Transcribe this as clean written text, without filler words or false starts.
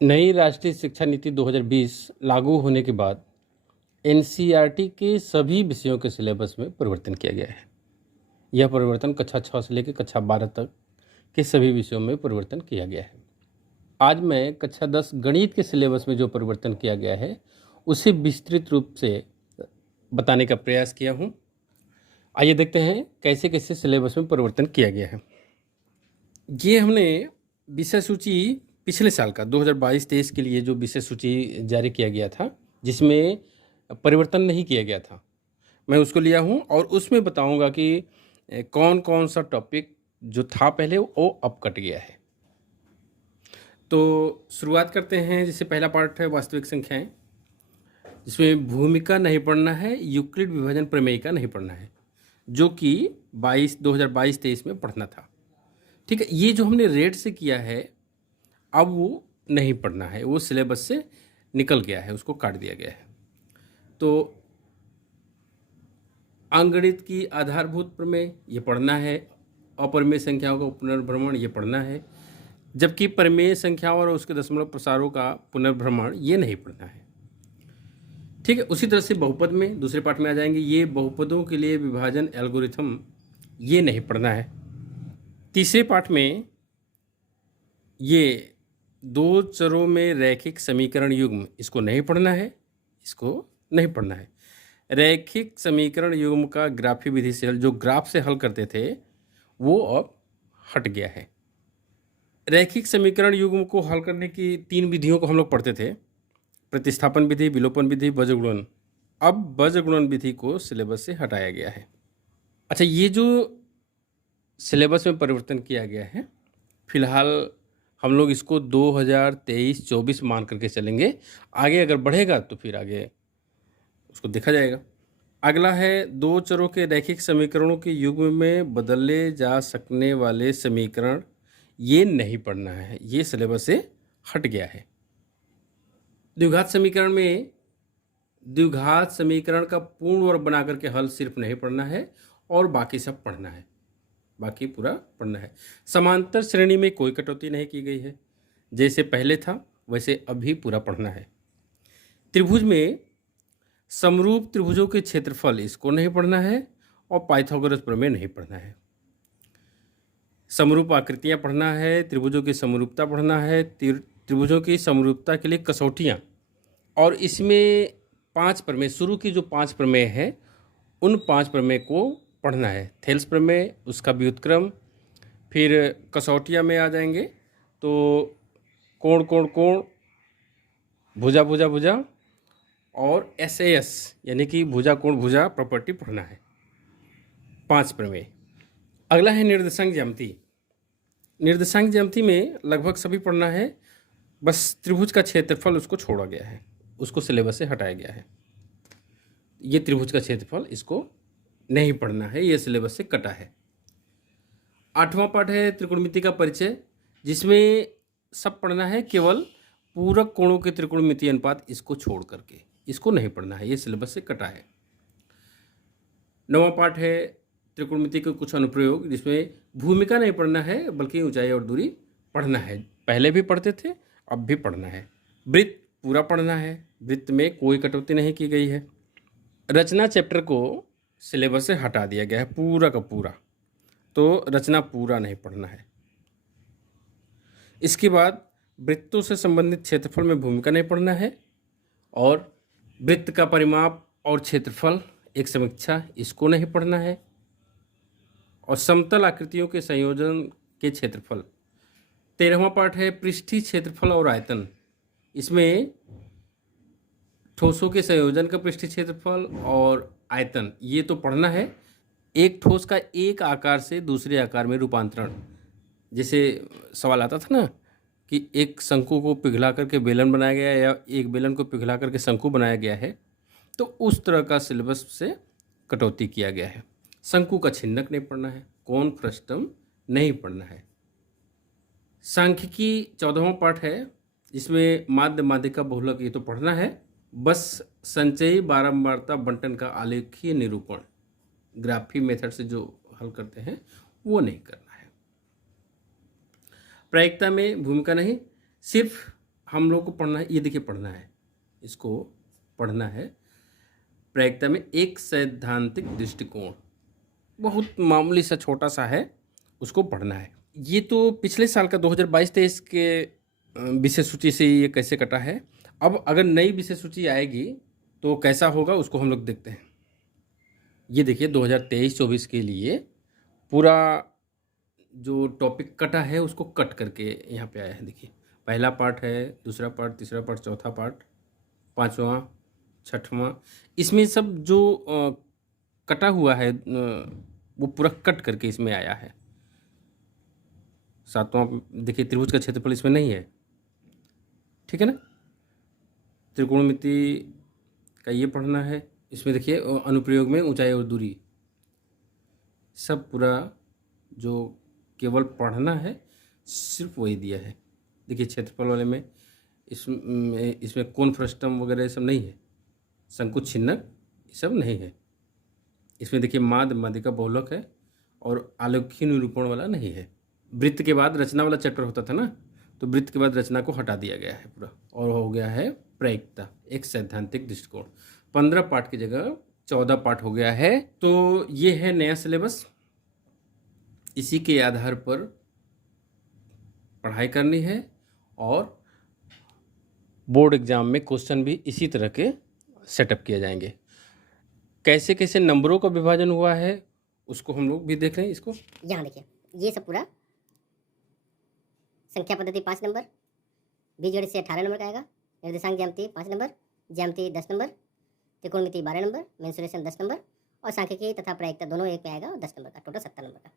नई राष्ट्रीय शिक्षा नीति 2020 लागू होने के बाद एनसीईआरटी के सभी विषयों के सिलेबस में परिवर्तन किया गया है। यह परिवर्तन कक्षा 6 से लेकर कक्षा 12 तक के सभी विषयों में परिवर्तन किया गया है। आज मैं कक्षा 10 गणित के सिलेबस में जो परिवर्तन किया गया है उसे विस्तृत रूप से बताने का प्रयास किया हूँ। आइए देखते हैं कैसे कैसे सिलेबस में परिवर्तन किया गया है। ये हमने विषय सूची पिछले साल का 2022-23 के लिए जो विषय सूची जारी किया गया था, जिसमें परिवर्तन नहीं किया गया था, मैं उसको लिया हूँ और उसमें बताऊंगा कि कौन कौन सा टॉपिक जो था पहले वो अब कट गया है। तो शुरुआत करते हैं। जैसे पहला पार्ट है वास्तविक संख्याएं, जिसमें भूमिका नहीं पढ़ना है, यूक्लिड विभाजन प्रमेयिका नहीं पढ़ना है, जो कि 2022-23 में पढ़ना था। ठीक है, ये जो हमने रेड से किया है अब वो नहीं पढ़ना है, वो सिलेबस से निकल गया है, उसको काट दिया गया है। तो अंकगणित की आधारभूत प्रमेय ये पढ़ना है, अपरिमेय संख्याओं का पुनर्भ्रमण ये पढ़ना है, जबकि परिमेय संख्याओं और उसके दशमलव प्रसारों का पुनर्भ्रमण ये नहीं पढ़ना है। ठीक है, उसी तरह से बहुपद में दूसरे पाठ में आ जाएंगे, ये बहुपदों के लिए विभाजन एल्गोरिथम ये नहीं पढ़ना है। तीसरे पाठ में ये दो चरों में रैखिक समीकरण युग्म इसको नहीं पढ़ना है, इसको नहीं पढ़ना है। रैखिक समीकरण युग्म का ग्राफी विधि से जो ग्राफ से हल करते थे वो अब हट गया है। रैखिक समीकरण युग्म को हल करने की 3 विधियों को हम लोग पढ़ते थे, प्रतिस्थापन विधि, विलोपन विधि, बीजगुणन। अब बीजगुणन विधि को सिलेबस से हटाया गया है। अच्छा, ये जो सिलेबस में परिवर्तन किया गया है, फिलहाल हम लोग इसको 2023-24 मान करके चलेंगे। आगे अगर बढ़ेगा तो फिर आगे उसको देखा जाएगा। अगला है दो चरों के रैखिक समीकरणों के युग्म में बदले जा सकने वाले समीकरण ये नहीं पढ़ना है, ये सिलेबस से हट गया है। द्विघात समीकरण में द्विघात समीकरण का पूर्ण वर्ग बना करके हल सिर्फ नहीं पढ़ना है और बाकी सब पढ़ना है, बाकी पूरा पढ़ना है। समांतर श्रेणी में कोई कटौती नहीं की गई है, जैसे पहले था वैसे अभी पूरा पढ़ना है। त्रिभुज में समरूप त्रिभुजों के क्षेत्रफल इसको नहीं पढ़ना है और पाइथागोरस प्रमेय नहीं पढ़ना है। समरूप आकृतियां पढ़ना है, त्रिभुजों की समरूपता पढ़ना है, त्रिभुजों की समरूपता के लिए कसौटियां, और इसमें 5 प्रमेय, शुरू की जो 5 प्रमेय है उन 5 प्रमेय को पढ़ना है। थेल्स प्रमेय, उसका व्युत्क्रम, फिर कसौटियाँ में आ जाएंगे तो कोण कोण कोण, भुजा भुजा भुजा और SAS यानी कि भुजा कोण भुजा प्रॉपर्टी पढ़ना है। 5 प्रमेय। अगला है निर्देशांक ज्यामिति। निर्देशांक ज्यामिति में लगभग सभी पढ़ना है, बस त्रिभुज का क्षेत्रफल उसको छोड़ा गया है, उसको सिलेबस से हटाया गया है। ये त्रिभुज का क्षेत्रफल इसको नहीं पढ़ना है, ये सिलेबस से कटा है। 8वां पाठ है त्रिकोणमिति का परिचय, जिसमें सब पढ़ना है, केवल पूरक कोणों के त्रिकोणमिति अनुपात इसको छोड़ करके, इसको नहीं पढ़ना है, ये सिलेबस से कटा है। 9वां पाठ है त्रिकोणमिति के कुछ अनुप्रयोग, जिसमें भूमिका नहीं पढ़ना है बल्कि ऊंचाई और दूरी पढ़ना है। पहले भी पढ़ते थे, अब भी पढ़ना है। वृत्त पूरा पढ़ना है, वृत्त में कोई कटौती नहीं की गई है। रचना चैप्टर को सिलेबस से हटा दिया गया है पूरा का पूरा, तो रचना पूरा नहीं पढ़ना है। इसके बाद वृत्तों से संबंधित क्षेत्रफल में भूमिका नहीं पढ़ना है, और वृत्त का परिमाप और क्षेत्रफल एक समीक्षा इसको नहीं पढ़ना है, और समतल आकृतियों के संयोजन के क्षेत्रफल। 13वां पाठ है पृष्ठीय क्षेत्रफल और आयतन, इसमें ठोसों के संयोजन का पृष्ठीय क्षेत्रफल और आयतन ये तो पढ़ना है। एक ठोस का एक आकार से दूसरे आकार में रूपांतरण, जैसे सवाल आता था ना कि एक शंकु को पिघला करके बेलन बनाया गया या एक बेलन को पिघला करके शंकु बनाया गया है, तो उस तरह का सिलेबस से कटौती किया गया है। शंकु का छिन्नक नहीं पढ़ना है, कोण फ्रस्टम नहीं पढ़ना है। सांख्यिकी 14वां पाठ है, जिसमें माध्य माध्यिका बहुलक ये तो पढ़ना है, बस संचयी बारंबारता बंटन का आलेखीय निरूपण ग्राफी मेथड से जो हल करते हैं वो नहीं करना है। प्रायिकता में भूमिका नहीं, सिर्फ हम लोग को पढ़ना है, ये देखिए पढ़ना है, इसको पढ़ना है। प्रायिकता में एक सैद्धांतिक दृष्टिकोण, बहुत मामूली सा छोटा सा है, उसको पढ़ना है। ये तो पिछले साल का 2022-23 के विषय सूची से ये कैसे कटा है। अब अगर नई विषय सूची आएगी तो कैसा होगा उसको हम लोग देखते हैं। ये देखिए 2023-24 के लिए पूरा जो टॉपिक कटा है उसको कट करके यहाँ पे आया है। देखिए पहला पार्ट है, दूसरा पार्ट, तीसरा पार्ट, चौथा पार्ट, पाँचवा, छठवां, इसमें सब जो कटा हुआ है वो पूरा कट करके इसमें आया है। सातवां देखिए त्रिभुज का क्षेत्रफल इसमें नहीं है, ठीक है ना। त्रिकोणमिति का ये पढ़ना है। इसमें देखिए अनुप्रयोग में ऊंचाई और दूरी, सब पूरा जो केवल पढ़ना है सिर्फ वही दिया है। देखिए क्षेत्रफल वाले में इसमें कोण फ्रस्टम वगैरह सब नहीं है, संकुच छिन्नक ये सब नहीं है। इसमें देखिए माध्य, माध्यिका, बहुलक है और आलेखीय निरूपण वाला नहीं है। वृत्त के बाद रचना वाला चैप्टर होता था ना, तो वृत्त के बाद रचना को हटा दिया गया है पूरा, और हो गया है प्रायिकता, एक सैद्धांतिक दृष्टिकोण। 15 पाठ की जगह 14 पाठ हो गया है। तो ये है नया सिलेबस, इसी के आधार पर पढ़ाई करनी है और बोर्ड एग्जाम में क्वेश्चन भी इसी तरह के सेटअप किए जाएंगे। कैसे कैसे नंबरों का विभाजन हुआ है उसको हम लोग भी देख रहे हैं। इसको यहाँ देखिए, ये सब पूरा संख्या पद्धति 5 नंबर, बीजगणित से 18 नंबर का आएगा, निर्देशांक ज्यामिति 5 नंबर, ज्यामिति 10 नंबर, त्रिकोणमिति 12 नंबर, मेंसुरेशन 10 नंबर और सांख्यिकी तथा प्रायिकता दोनों एक में आएगा और 10 नंबर का, टोटल 70 नंबर का।